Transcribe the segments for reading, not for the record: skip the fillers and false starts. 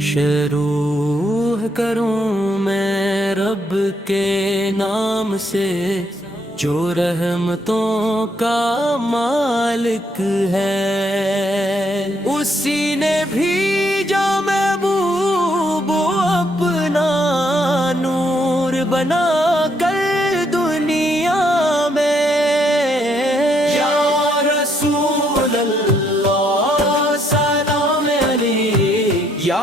شروع کروں میں رب کے نام سے جو رحمتوں کا مالک ہے، اسی نے بھیجا محبوب اپنا نور بنا کر دنیا میں۔ یا رسول اللہ سلام علیک، یا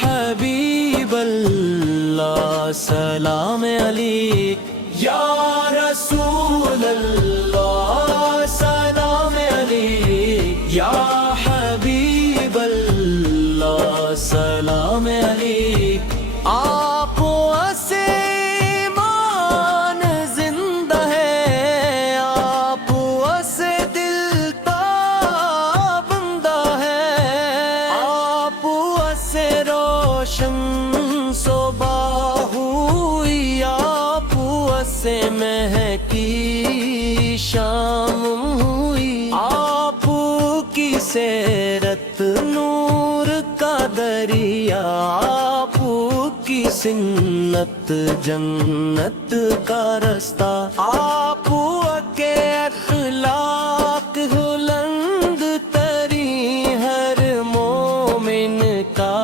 حبیب اللہ سلام علیک، یا رسول اللہ سلام علیک، یا حبیب اللہ سلام علیک۔ آپ سے ایمان زندہ ہے، آپ سے دل تابندہ ہے، آپ سے روشن صبح ہوئی، آپ سے مہکی شام ہوئی، آپ کی سیرت نور کا دریا، آپ کی سنت جنت کا رستہ، آپ کے اخلاق بلند ترین، ہر مومن کا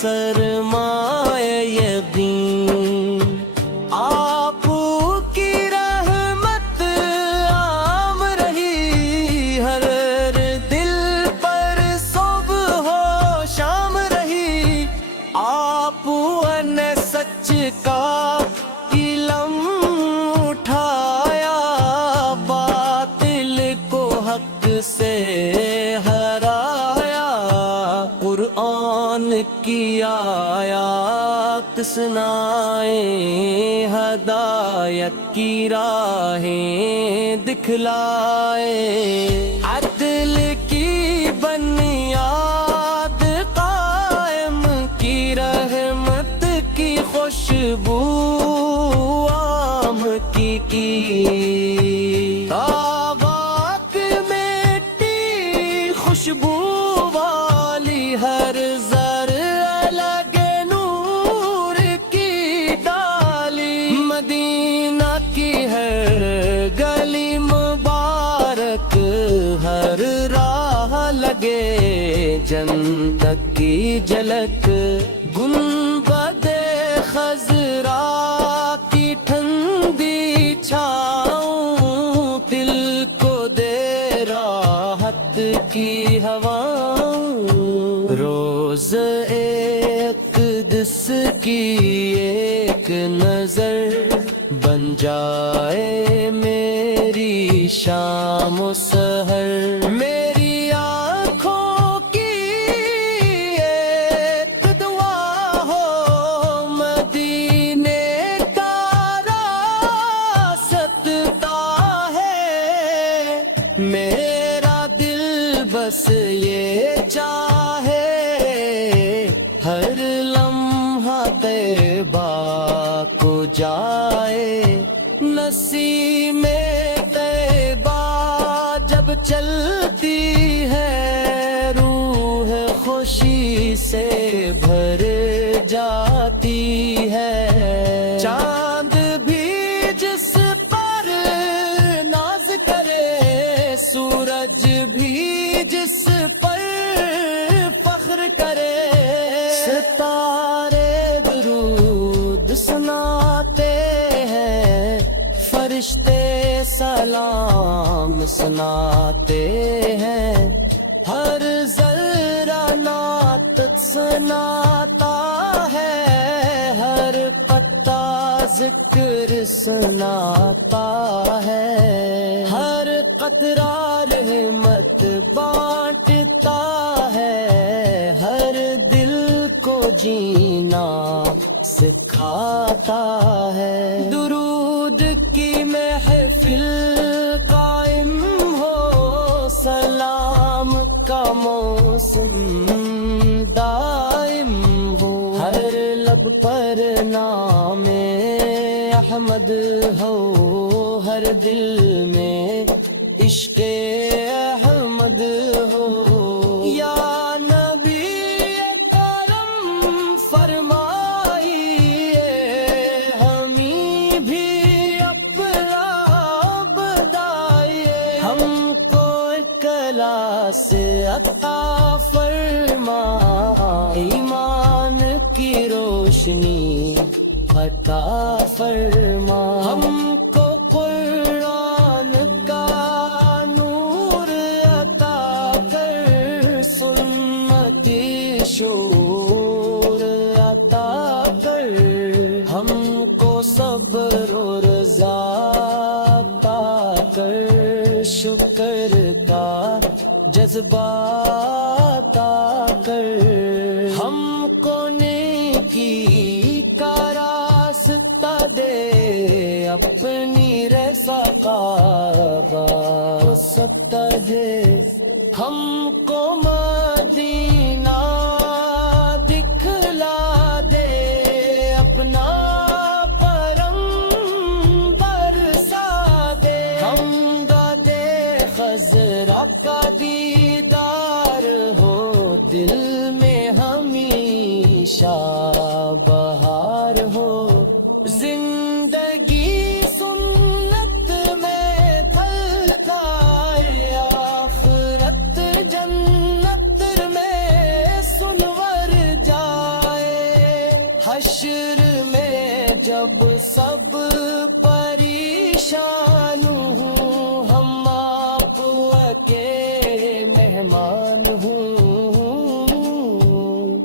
سرمایہ یقین، آپ کی رحمت عام رہی، ہر دل پر صبح و شام رہی، آپ نے سچ کا علم اٹھایا، باطل کو حق سے ہرایا، قرآن کی آیات سنائے، ہدایت کی راہیں دکھلائے، عدل کی بنیاد قائم کی، رحمت کی خوشبو عام کی، آواک مٹی خوشبو والی، ہر زر الگ نور کی ڈالی، مدینہ کی ہر گلی مبارک، ہر راہ لگے جنت کی جھلک، گنبد خضرا کی ٹھنڈی چھاؤں، دل کو دے راحت کی ہواؤں، روز اقدس کی ایک نظر بن جائے میری شام و سحر، میری آنکھوں کی ایک دعا ہو، مدینے کا راستہ ہے، میرا دل بس یہ چاہے، ہر لمحہ طیبہ کو جائے، نسیم طیبہ جب چلتی ہے، روح خوشی سے بھر جاتی ہے، چاند بھی جس پر ناز کرے، سورج بھی جس پر فخر کرے، ستارے درود سناتے ہیں، فرشتے سلام سناتے ہیں، ہر ذرہ نعت سناتا ہے، ہر پتا ذکر سناتا ہے، ہر قطرہ رحمت بانٹتا ہے، ہر دل کو جینا سکھاتا ہے، درود کی محفل قائم ہو، سلام کا موسم دائم ہو، ہر لب پر نام احمد ہو، ہر دل میں عشق احمد فضلہ سے عطا فرما، ایمان کی روشنی عطا فرما، ہم کو قرآن کا نور عطا کر، سنتی شعور عطا کر، ہم کو صبر و رضا عطا کر، شکر کا جذبہ عطا کر، ہم کو نیکی کا راستہ دے، اپنی رفقا سکتا دے، ہم کو مدینہ دکھلا دے، اپنا کرم برسا دے، ہم دے خضرا کا دیدار ہو، دل میں ہمیشہ بہار ہو، زندگی سنت میں پھلکائے، آخرت جنت میں سنور جائے، حشر میں جب سب پریشان ہوں، ہم آپ کے مہمان ہوں،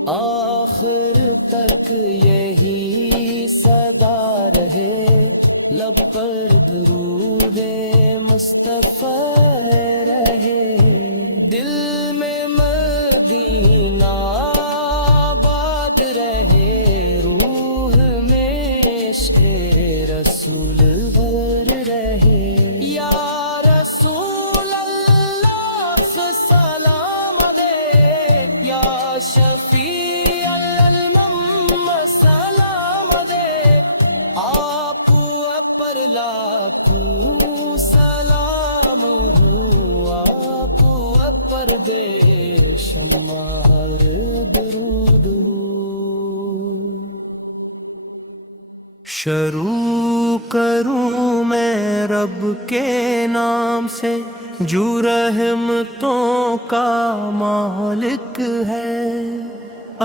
آخر تک یہی صدا رہے، لب پر درود مصطفیٰ رہے، دل میں مدینہ آباد رہے، روح میں عشق رسول بھر رہے، یا رسول اللہ سے سلام دے، یا شفیع الامم سلام دے، آپ پر لاکھوں سلام ہو، آپ پر بے شمار درود ہو۔ شروع کروں میں رب کے نام سے، جو رحمتوں کا مالک ہے،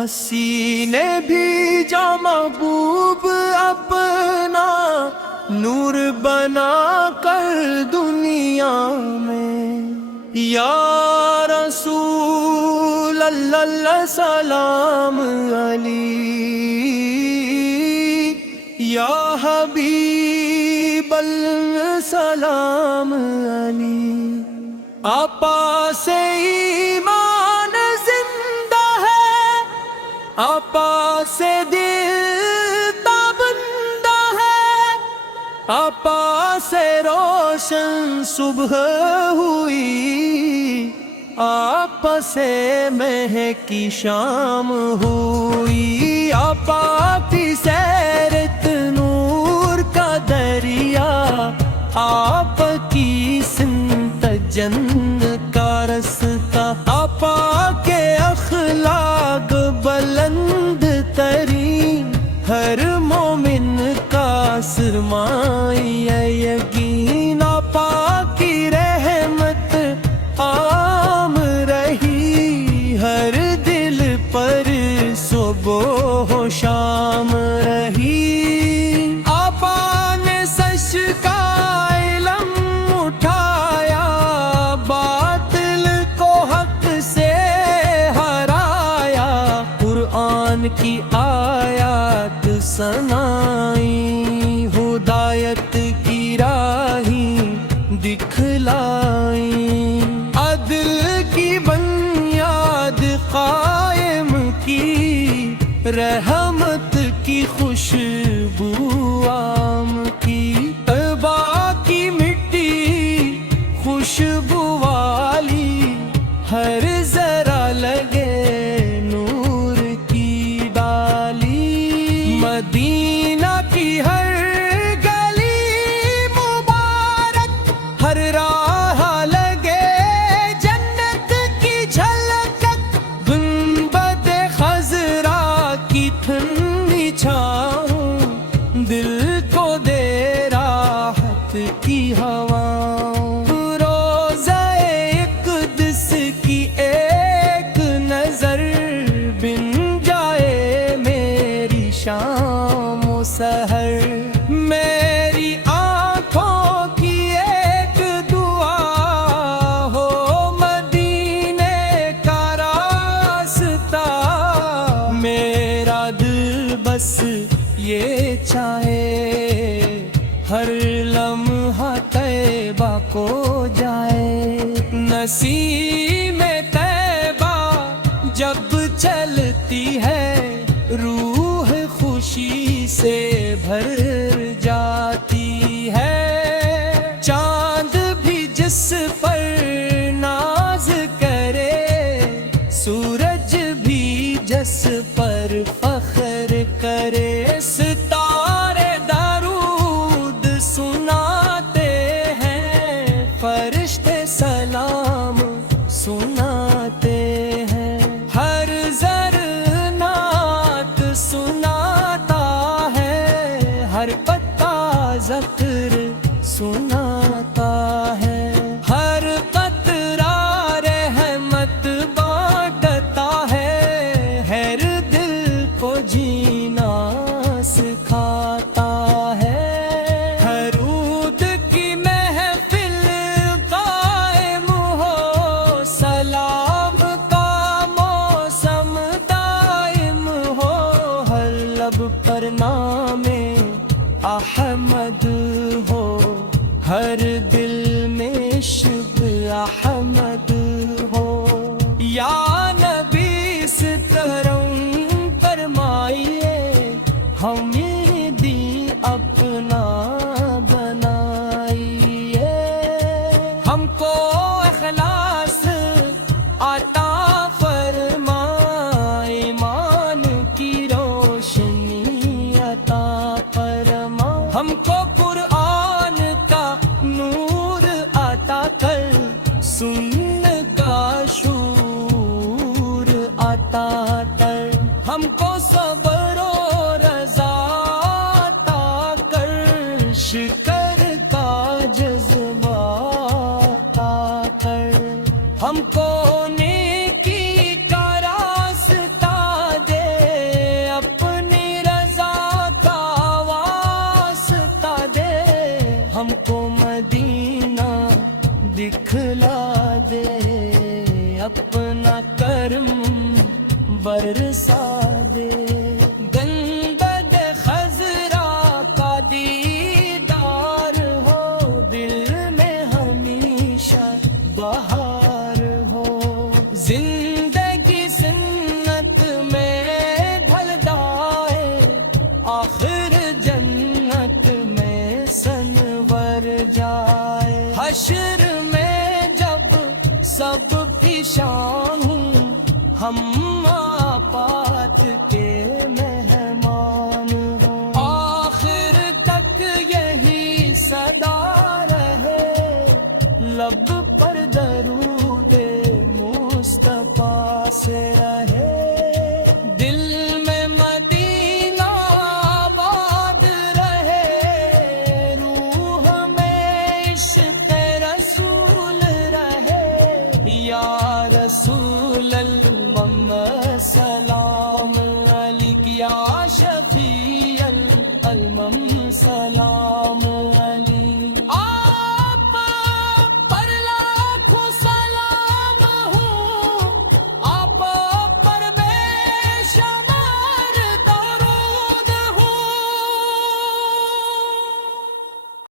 اسینے بھی جا محبوب اپنا نور بنا کر دنیا میں، یا رسول اللہ سلام علی، یا حبیب اللہ سلام علی، آپا سے ایمان زندہ ہے، آپا سے دل تابندہ ہے، آپا سے روشن صبح ہوئی، آپا سے مہکی شام ہوئی، آپا کی سیرت نور کا دریا، آپ کی سمت جنت کا رستہ، آپا کے اخلاق بلند ترین، ہر مومن کا سرمایہ یقین، آپا کی رحمت عام رہی، ہر دل پر صبح و شام رہی، آپا نے سچ کا علم اٹھایا، باطل کو حق سے ہرایا، قرآن کی آیات سنائی، ہدایت کی راہیں دکھلائی، عدل کی بنیاد قائم کی، رحمت کی خوشبو عام کی، طیبہ کی مٹی خوشبو والی، ہر ذرا لگے نور کی ڈالی، مدینہ کی ہر گلی مبارک، ہر راہ لگے جنت کی جھلک، گنبد خضرا کی ٹھنڈی چھاؤں، دل کو دے راحت کی ہوا، روضہ اقدس نسیم طیبہ جب چلتی ہے روح خوشی سے بھر جاتی ہے، چاند بھی جس پر ناز کرے، سورج بھی جس پر فخر کرے، ستارے درود سناتے ہیں، فرشتے سلام سناتے ہیں، ہر زر نعت سناتا ہے، ہر پتا ذکر سناتا ہے، ہر قطرہ رحمت بانٹتا ہے، ہر دل کو جینا سکھاتا ہے، ہر عود کی محفل قائم ہو، سلام کا موسم دائم ہو، ہر لب پر نام احمد ہو، ہر دل میں عشق احمد ہو، یا نبی سترم فرمائیے، ہمیں دین اپنا بنائیے، ہم کو اخلاص عطا فرمائے، ایمان کی روشنی عطا فرمائے، ہم کو قرآن کا نور عطا کر، سن کا شعور عطا کر، ہم کو صبر و رضا عطا کر، شکر کا جذبہ عطا کر، ہم کو نیکی کا راستہ دے، اپنی رضا کا واسطہ دے، ہم کو مدینہ دکھلا دے، اپنا کرم برسا دے، گنبد خضرا کا دیدار ہو، دل میں ہمیشہ بہار ہو، زندگی سنت میں ڈھل جائے، آخر جنت میں سنور جائے، حشر میں جب سب پیشان ہوں، ہم آپات کے مہمان ہوں، آخر تک یہی صدا رہے، لب پر درود مصطفیٰ سے رہے، دل میں مدینہ آباد رہے، روح میں عشق رسول رہے، یا رسول اللہ سلام علیک، یا شفیع الامم سلام